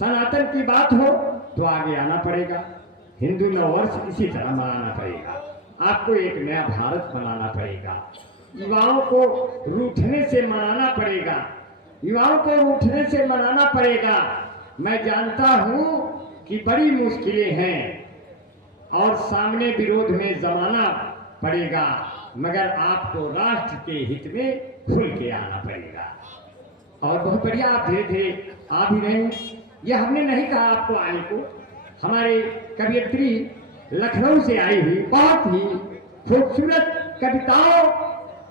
सनातन की बात हो तो आगे आना पड़ेगा। हिंदू नववर्ष इसी तरह मनाना पड़ेगा। आपको एक नया भारत बनाना पड़ेगा। युवाओं को रूठने से मनाना पड़ेगा। युवाओं को रूठने से मनाना पड़ेगा। मैं जानता हूं कि बड़ी मुश्किलें हैं और सामने विरोध में जमाना पड़ेगा, मगर आपको राष्ट्र के हित में खुल के आना पड़ेगा। और बहुत बढ़िया, आप धीरे धीरे आ भी रहे हैं। यह हमने नहीं कहा आपको आने को। हमारे कवियत्री लखनऊ से आई हुई बहुत ही खूबसूरत कविताओं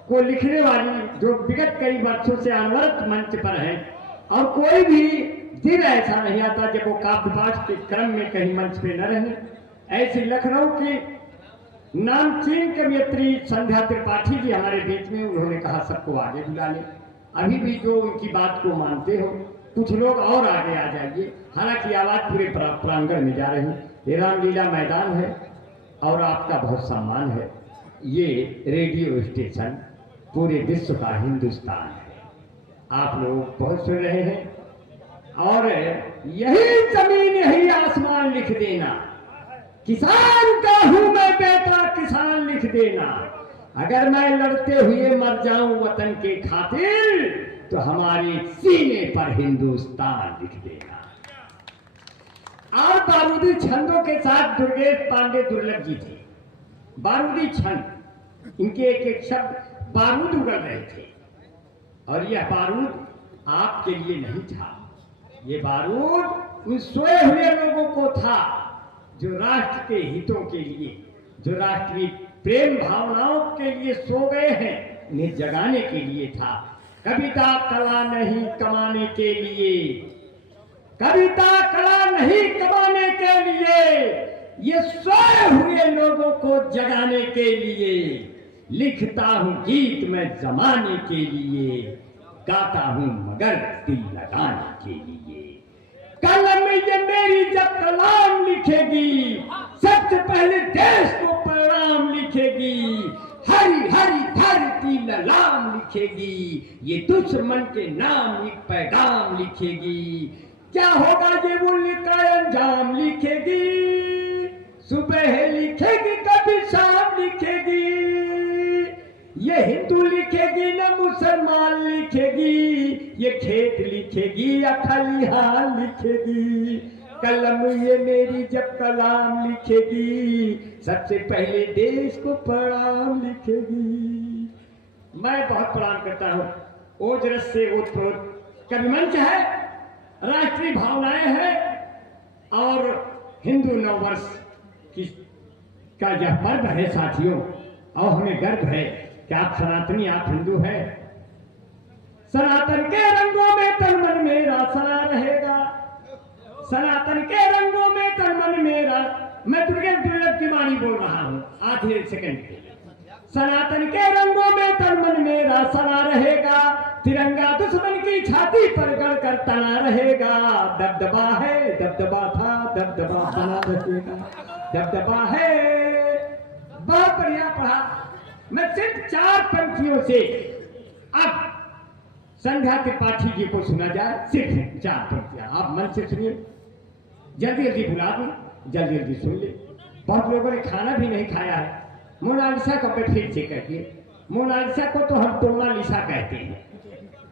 को लिखने वाली, जो विगत कई वर्षों से अनवरत मंच पर है, और कोई भी दिन ऐसा नहीं आता जब वो काव्य पाठ के क्रम में कहीं मंच पे न रहे। ऐसी लखनऊ की नामचीन कवियत्री संध्या त्रिपाठी जी हमारे बीच में। उन्होंने कहा सबको आगे बुला ले। अभी भी जो उनकी बात को मानते हो कुछ लोग और आगे आ जाइए। हालांकि आवाज पूरे प्रांगण में जा रही है। ये रामलीला मैदान है और आपका बहुत सम्मान है। ये रेडियो स्टेशन पूरे विश्व का हिंदुस्तान है। आप लोग बहुत सुन रहे हैं और यही जमीन यही आसमान लिख देना। किसान का हूं मैं बेटा, किसान लिख देना। अगर मैं लड़ते हुए मर जाऊं वतन के खातिर तो हमारे सीने पर हिंदुस्तान लिख देना। और बारूदी छंदों के साथ दुर्गेश पांडे दुर्लभ जी थे। बारूदी छंद, इनके एक एक शब्द बारूद उगल रहे थे। और यह बारूद आपके लिए नहीं था, ये बारूद उन सोए हुए लोगों को था जो राष्ट्र के हितों के लिए, जो राष्ट्रीय प्रेम भावनाओं के लिए सो गए हैं, उन्हें जगाने के लिए था। कविता कला नहीं कमाने के लिए, कविता कला नहीं कमाने के लिए, ये सोए हुए लोगों को जगाने के लिए। लिखता हूं गीत मैं जमाने के लिए, गाता हूं मगर दिल लगाने के लिए। कलम ये मेरी जब कलाम लिखेगी, सबसे पहले देश को पैगाम लिखेगी। हरी हरी धरती ललाम लिखेगी, ये दुश्मन के नाम एक पैगाम लिखेगी। क्या होगा ये मुल्क का अंजाम लिखेगी, सुबह लिखेगी कभी शाम लिखेगी। ये हिंदू लिखेगी न मुसलमान लिखेगी, ये खेत लिखेगी या खलिहान लिखेगी। कलम ये मेरी जब कलाम लिखेगी, सबसे पहले देश को प्रणाम लिखेगी। मैं बहुत प्रणाम करता हूँ। ओजरस से ओतप्रोत कविमंच है, राष्ट्रीय भावनाएं हैं और हिंदू नववर्ष का यह पर्व है साथियों। और हमें गर्व है कि आप सनातनी, आप हिंदू हैं। सनातन के रंगों में तन मन मेरा सना रहेगा, सनातन के रंगों में तन मन मेरा। मैं दुर्गेश दुर्लभ की वाणी बोल रहा हूँ आधे सेकंड के। सनातन के रंगों में तन मन मेरा सना रहेगा, तिरंगा दुश्मन की छाती पर गड़कर तना रहेगा। दबदबा है, दबदबा था, दबदबा बना रहेगा, दबदबा है। बहुत बढ़िया पढ़ा। मैं सिर्फ 4 पंक्तियों से अब संध्या त्रिपाठी जी को सुना जाए। सिर्फ 4 पंक्तियां आप मन से सुनिए। जल्दी जल्दी बुला दूं, जल्दी जल्दी सुन ले। बहुत लोगों ने खाना भी नहीं खाया है। मोनालिसा को मैं फिर से कहती, मोनालिसा को तो हम टोनालिसा कहते हैं।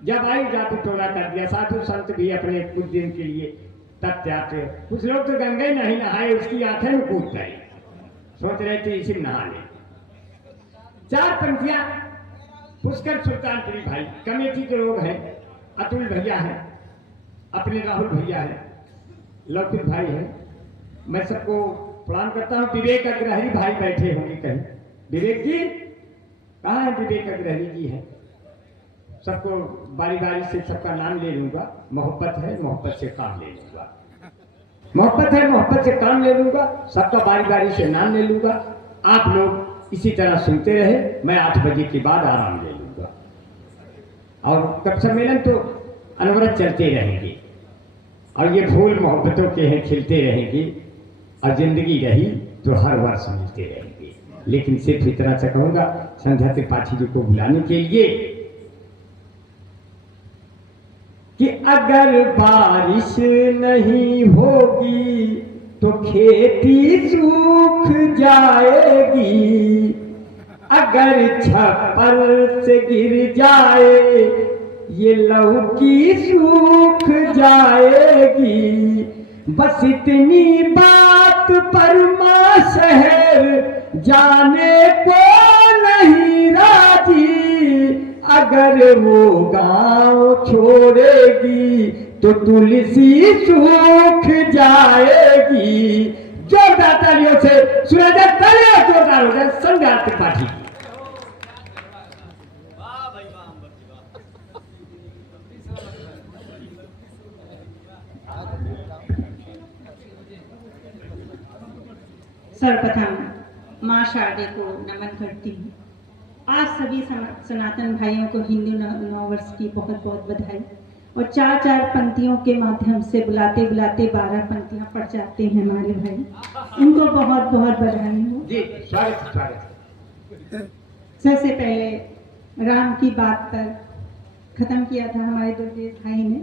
जब आई जादू टोना कर दिया। साधु संत भी अपने कुछ दिन के लिए तब आते। कुछ लोग तो गंगे नहीं नहाए, उसकी आंखें में कूद गए, सोच रहे थे इसी में नहा ले। 4 पंक्तियां पुष्कर सुल्तानपुरी भाई कमेटी के लोग हैं। अतुल भैया हैं, अपने राहुल भैया हैं, लौकिक भाई हैं। मैं सबको प्रणाम करता हूं। विवेक अग्रहरी भाई बैठे होंगे कहीं। विवेक जी कहाँ है? विवेक अग्रहरी जी हैं। सबको बारी बारी से सबका नाम ले लूंगा। मोहब्बत है, मोहब्बत से काम ले लूंगा। मोहब्बत है, मोहब्बत से काम ले लूंगा। सबका बारी बारी से नाम ले लूंगा। आप लोग इसी तरह सुनते रहे। मैं 8 बजे के बाद आराम ले लूंगा और कब सम्मेलन तो अनवरत चलते रहेंगे। और ये फूल मोहब्बतों के हैं, खिलते रहेंगे। और जिंदगी रही तो हर वर्ष मिलते रहेंगे। लेकिन सिर्फ इतना सा कहूंगा, संध्या त्रिपाठी जी को बुलाने के लिए कि अगर बारिश नहीं होगी तो खेती सूख जाएगी, अगर छप्पर से गिर जाए ये लौकी सूख जाएगी। बस इतनी बात पर माँ शहर जाने को नहीं राजी, अगर वो गांव छोड़ेगी तो तुलसी सूख जाएगी। जोरदार तालियों से सुना जाए, तालियां जोरदार हो जाए संध्या त्रिपाठी की। सर्वप्रथम माँ शारदे को नमन करती हूँ। आज सभी सनातन भाइयों को हिंदू नववर्ष की बहुत बहुत बधाई। और चार चार पंक्तियों के माध्यम से बुलाते बुलाते 12 पंक्तियां पढ़ जाते हैं हमारे भाई, उनको बहुत बहुत बधाई हो जी। स्वागत स्वागत। सबसे पहले राम की बात पर खत्म किया था हमारे दुर्गेश भाई ने,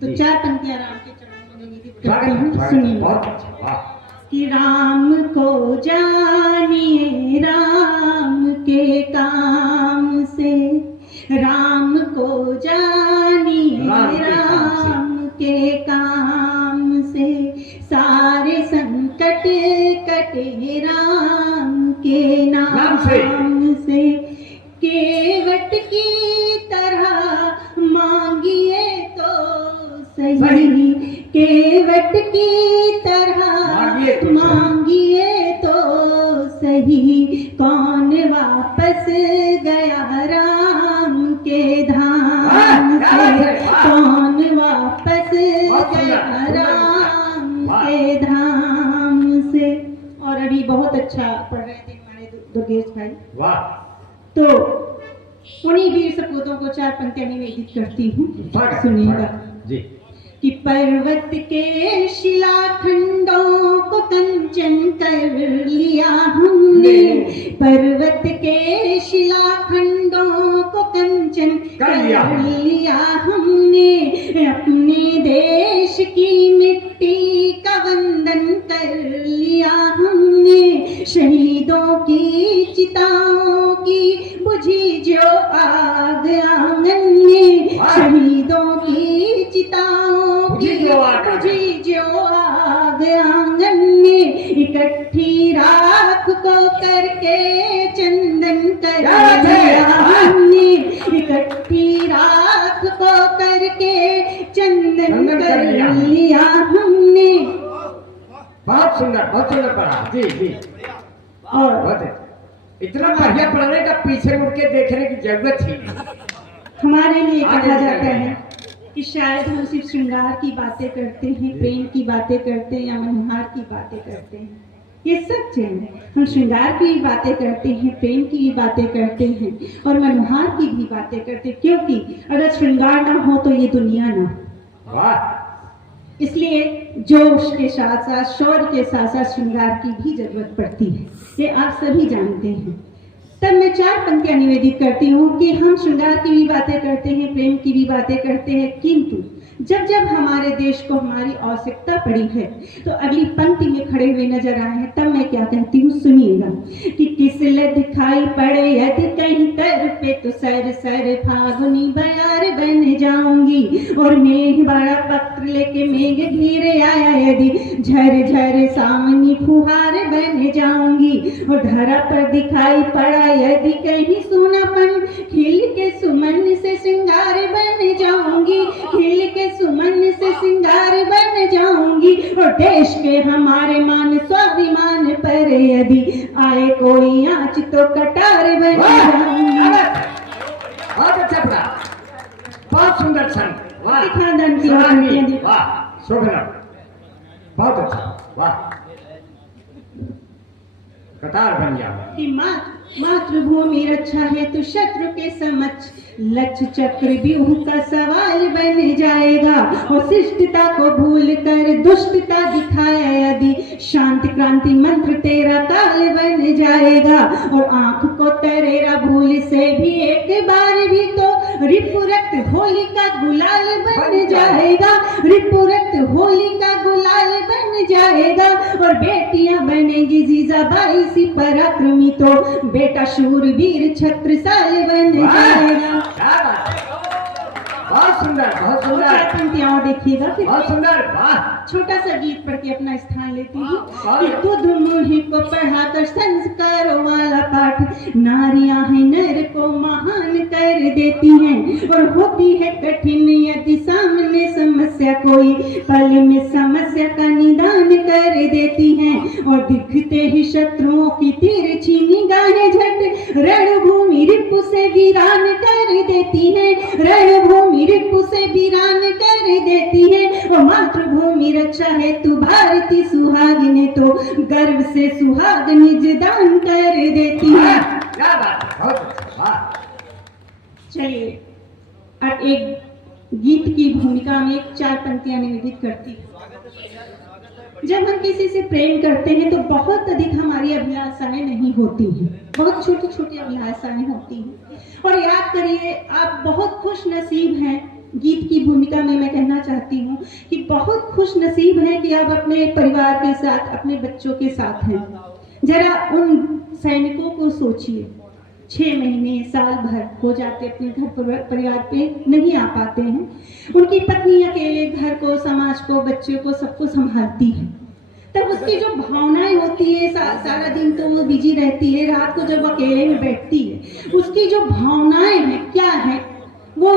तो 4 पंक्तियां राम के चरणों में निवेदित करती हूँ, सुनिए। कि राम को जानिए राम के काम से, राम को जानिए राम के काम से, सारे संकट कटे राम के नाम से। केवट की तरह मांगिए तो सही, केवट की तरह मांगिए तो सही, कौन वापस गया राम के धाम से, कौन वापस गया राम के धाम से। और अभी बहुत अच्छा पढ़ रहे थे हमारे दुर्गेश भाई, वाह। तो उन्हीं वीर सपूतों को 4 पंक्तियां निवेदित करती हूँ, सुनिएगा जी। कि पर्वत के शिलाखंडों को कंचन कर लिया हमने, पर्वत के शिलाखंडों को कंचन कर लिया हमने, अपने देश की मिट्टी का वंदन कर लिया हमने, शहीदों की चिताओं की बुझी जो आग आंगन में, शहीदों की चिताओं की बुझी जो आग आंगन में, इकट्ठी राख को करके चंदन कर लिया हमने, इकट्ठी राख को करके चंदन कर लिया हमने। बहुत सुंदर पढ़ा जी जी। और बहुत इतना बढ़िया पढ़ने का पीछे मुड़ के देखने की जरूरत ही हमारे लिए कहा जाता है कि शायद हम सिर्फ श्रृंगार की बातें करते हैं, प्रेम की बातें करते हैं या मनोहार की बातें करते हैं, ये सच है। हम श्रृंगार की भी बातें करते हैं, प्रेम की भी बातें करते हैं और मनोहार की भी बातें करते हैं, क्योंकि अगर श्रृंगार ना हो तो ये दुनिया ना हो। इसलिए जोश के साथ साथ शौर्य के साथ साथ श्रृंगार की भी जरूरत पड़ती है, ये आप सभी जानते हैं। तब मैं 4 पंक्तियां निवेदित करती हूँ कि हम श्रृंगार की भी बातें करते हैं, प्रेम की भी बातें करते हैं, किंतु जब जब हमारे देश को हमारी आवश्यकता पड़ी है तो अगली पंक्ति में खड़े हुए नजर आए हैं, तब मैं क्या कहती हूँ, सुनिएगा। कि किसले दिखाई पड़े यदि कहीं तर पे तो सर सर फागुनी बयार बन जाऊंगी, और मेघ बड़ा पत्र लेके मेघ घिरे आया यदि झर झर सामनी फुहार बन जाऊंगी, और धरा पर दिखाई पड़ा यदि कहीं सोनापन खिल के सुमन से श्रृंगार बन जाऊंगी, खिल के सुमन से श्रृंगार बन जाऊंगी, और देश के हमारे मान स्वाभिमान पर यदि आए कोई आंच तो कटार बन जाऊंगी। बहुत अच्छा पढ़ा, बहुत सुंदर छंद, वाह। खानदान की वाह, शोभना, बहुत अच्छा, वाह। कतार बन गया कि मातृभूमि रक्षा है तो शत्रु के समक्ष लक्ष्य चक्र व्यूह का सवाल बन जाएगा, और शिष्टता को भूल कर दुष्टता दिखाया यदि शांति क्रांति मंत्र तेरा काल बन जाएगा, और आंख को तरेरा भूल से भी एक बार भी तो रिपु रक्त होली का गुलाल बन जाएगा, रिपु रक्त होली का गुलाल बन जाएगा। और बेटियां बनेगी जीजाबाई सी पराक्रमी, तो बेटा शूरवीर छत्रसाल बन जाएगा। क्या बात है, बहुत सुंदर, बहुत सुंदर। पंक्तियां और देखिएगा फिर। बहुत सुंदर, वाह। छोटा सा गीत पढ़ के अपना स्थान लेती हूँ वाह। कि दूध मुझे को पढ़ाकर संस्कारों वाला पाठ, नारियां हैं नर को महान कर देती हैं। और होती है कठिन यदि सामने समस्या कोई, पल में समस्या का निदान कर देती हैं। और दिखते ही शत्रुओं की तिरछी निगाहें झट रणभूमि रिपु से वीरान कर देती हैं, रणभूमि रिपु से वीरान कर देती है। और मातृभूमि रक्षा है तू भारती सुहागिने, तो गर्व से सुहाग निज दान कर देती है। क्या बात है, बहुत अच्छा, वाह। चलिए अब एक गीत की भूमिका में 4 पंक्तियां निवेदित करती हूँ। जब हम किसी से प्रेम करते हैं तो बहुत अधिक हमारी अभिलाषाएं नहीं होती हैं, बहुत छोटी छोटी अभिलाषाएं होती हैं। और याद करिए आप बहुत खुश नसीब हैं, गीत की भूमिका में मैं कहना चाहती हूँ कि बहुत खुश नसीब हैं कि आप अपने परिवार के साथ, अपने बच्चों के साथ हैं। जरा उन सैनिकों को सोचिए, 6 महीने साल भर हो जाते अपने घर परिवार पे नहीं आ पाते हैं। उनकी पत्नी अकेले घर को, समाज को, बच्चों को, सबको संभालती है। तब उसकी जो भावनाएं होती है, सारा दिन तो वो बिजी रहती है, रात को जब अकेले में बैठती है, उसकी जो भावनाएं हैं क्या है, वो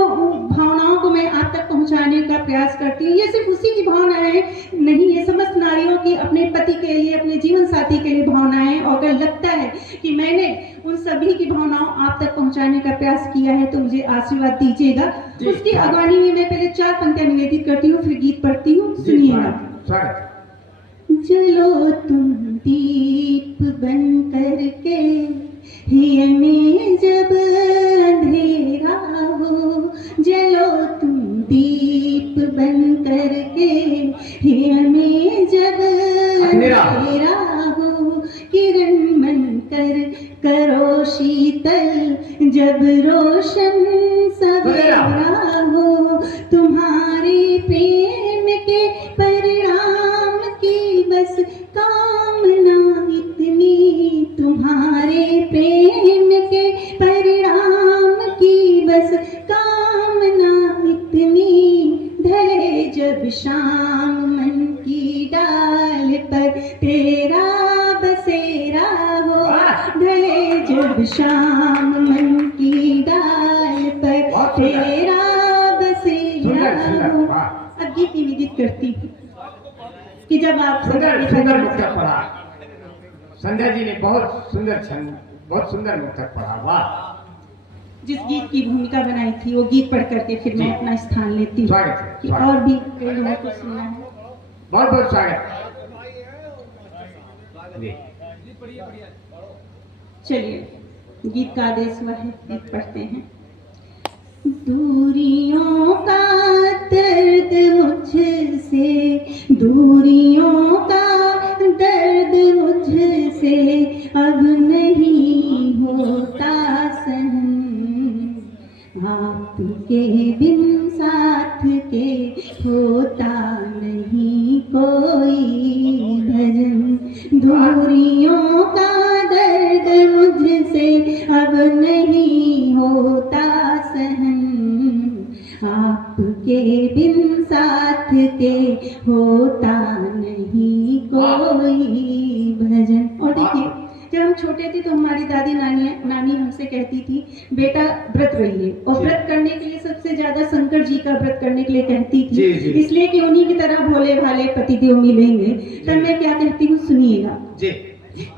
भावनाओं को मैं आप तक पहुंचाने का प्रयास करती हूँ। ये सिर्फ उसी की भावनाएं नहीं, ये समस्त नारियों की अपने पति के लिए, अपने जीवन साथी के लिए भावनाएं। और अगर लगता है कि मैंने उन सभी की भावनाओं आप तक पहुंचाने का प्रयास किया है तो मुझे आशीर्वाद दीजिएगा। उसकी अगवानी में मैं पहले 4 पंक्तियां निवेदित करती हूँ, फिर गीत पढ़ती हूँ, सुनिएगा। जलो तुम दीप बन करके हिय में जब अंधेरा हो, जलो तुम दीप बन करके हिय में जब अंधेरा हो, किरण मन कर करो शीतल जब रोशन सवेरा हो। तुम्हारे प्रेम के परिणाम की बस कामना इतनी, तुम्हारे प्रेम के परिणाम की बस कामना इतनी। ढले जब शाम मन की डाल पर तेरा बसेरा हो, ढले जब शाम मन की डाल पर तेरा बसेरा हो। अब गीत निवेदित करती हूँ कि जब आप सुंदर मुक्तक पढ़ा संध्या जी ने, बहुत सुंदर छंद, बहुत सुंदर मुक्तक पढ़ा, वाह। जिस गीत की भूमिका बनाई थी वो गीत पढ़ करके फिर मैं अपना स्थान लेती हूँ कि और भी कई लोगों को सुनना है। बहुत बहुत स्वागत। चलिए गीत का आदेश हुआ है, गीत पढ़ते हैं। दूरियों का दर्द मुझसे, दूरियों का दर्द मुझसे अब नहीं होता सहन, आपके बिन साथ के होता नहीं कोई भजन। दूरियों का दर्द मुझसे अब नहीं होता सहन, आपके बिन साथ के होता नहीं कोई भजन। और देखिए जब हम छोटे थे तो हमारी दादी नानी हमसे कहती थी बेटा व्रत रहिए, और व्रत करने के लिए सबसे ज्यादा शंकर जी का व्रत करने के लिए कहती थी, इसलिए कि उन्हीं की तरह भोले भाले पतिदेव मिलेंगे। तब मैं क्या कहती हूँ सुनिएगा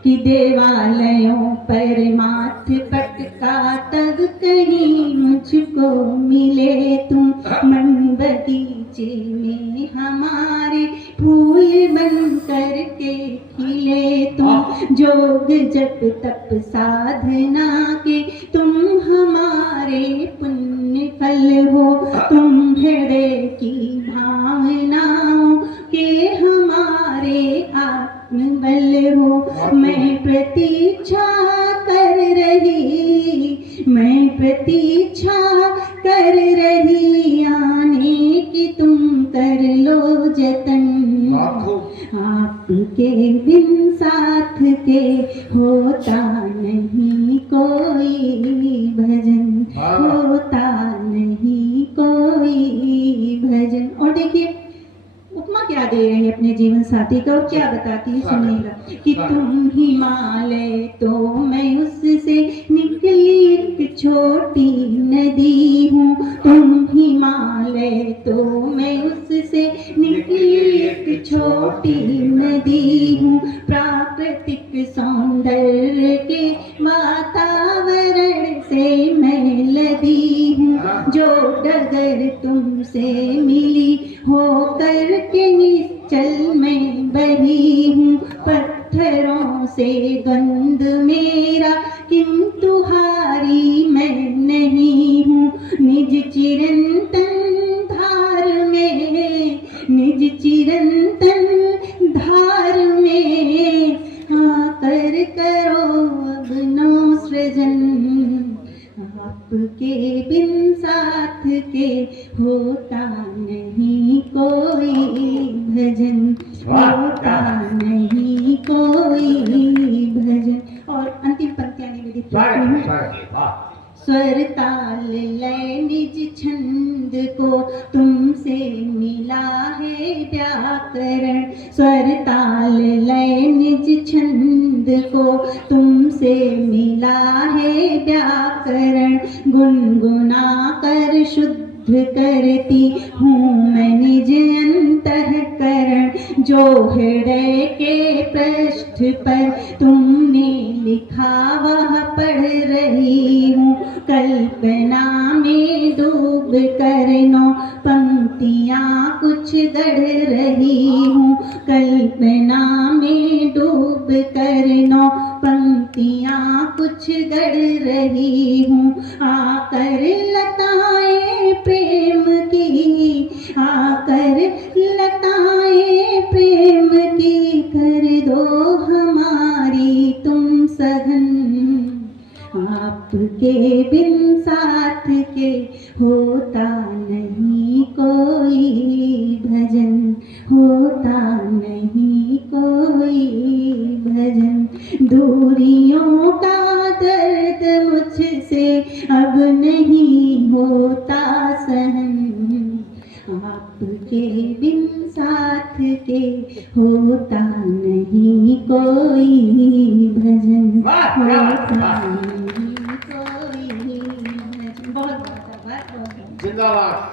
कि देवालयों पर माथ पटका तब कहीं मुझको मिले तुम, मन बगीचे में हमारे फूल बन करके खिले तुम, जोग जप तप साधना के तुम हमारे पुण्य फल हो, तुम हृदय की भावनाओं के हमारे आत्मबल हो। मैं प्रतीक्षा कर रही, मैं प्रतीक्षा कर वतन, आपके बिन साथ के होता नहीं कोई भजन, होता नहीं कोई भजन। और देखिए उपमा क्या दे रही है अपने जीवन साथी का और क्या बताती है, सुनिएगा कि तुम हिमालय तो मैं उससे निकली एक छोटी नदी हूँ, तुम हिमालय तो मैं उससे निकली एक छोटी नदी हूँ, प्राकृतिक सौंदर्य के वातावरण से मैं लदी हूँ, जो डगर तुमसे मिली होकर के निश्चल में बही हूँ, पत्थरों से गंध मेरा किंतु हारी मैं नहीं हूँ, निज चिरंतन धार में, निज चिरंतन धार में आकर करो अब नो सृजन, आपके बिन साथ के होता नहीं कोई भजन, होता नहीं कोई भजन। और अंतिम पंक्तियां निवेदित स्वर ताल लय निज छंद को तुमसे मिला है व्याकरण, स्वर ताल लय निज छंद को तुमसे मिला है व्याकरण, गुनगुना कर शुद्ध करती हूँ मैं निज अंतःकरण, जो हृदय के पृष्ठ पर तुमने लिखा वह पढ़ रही हूँ, कल्पना में डूब कर नौ पंक्तियाँ कुछ गढ़ रही हूँ, कल्पना में डूब कर नौ पंक्तियाँ कुछ गढ़ रही हूँ, आकर लताएं प्रेम की, आकर लताएं प्रेम की कर दो हमारी तुम सघन, आपके बिन साथ के होता नहीं कोई भजन, होता नहीं कोई भजन, दूरियों का दर्द मुझसे अब नहीं होता सहन, आपके बिन साथ के होता नहीं कोई भजन, होता नहीं कोई भजन। बहुत बहुत आभार। जिंदाबाद।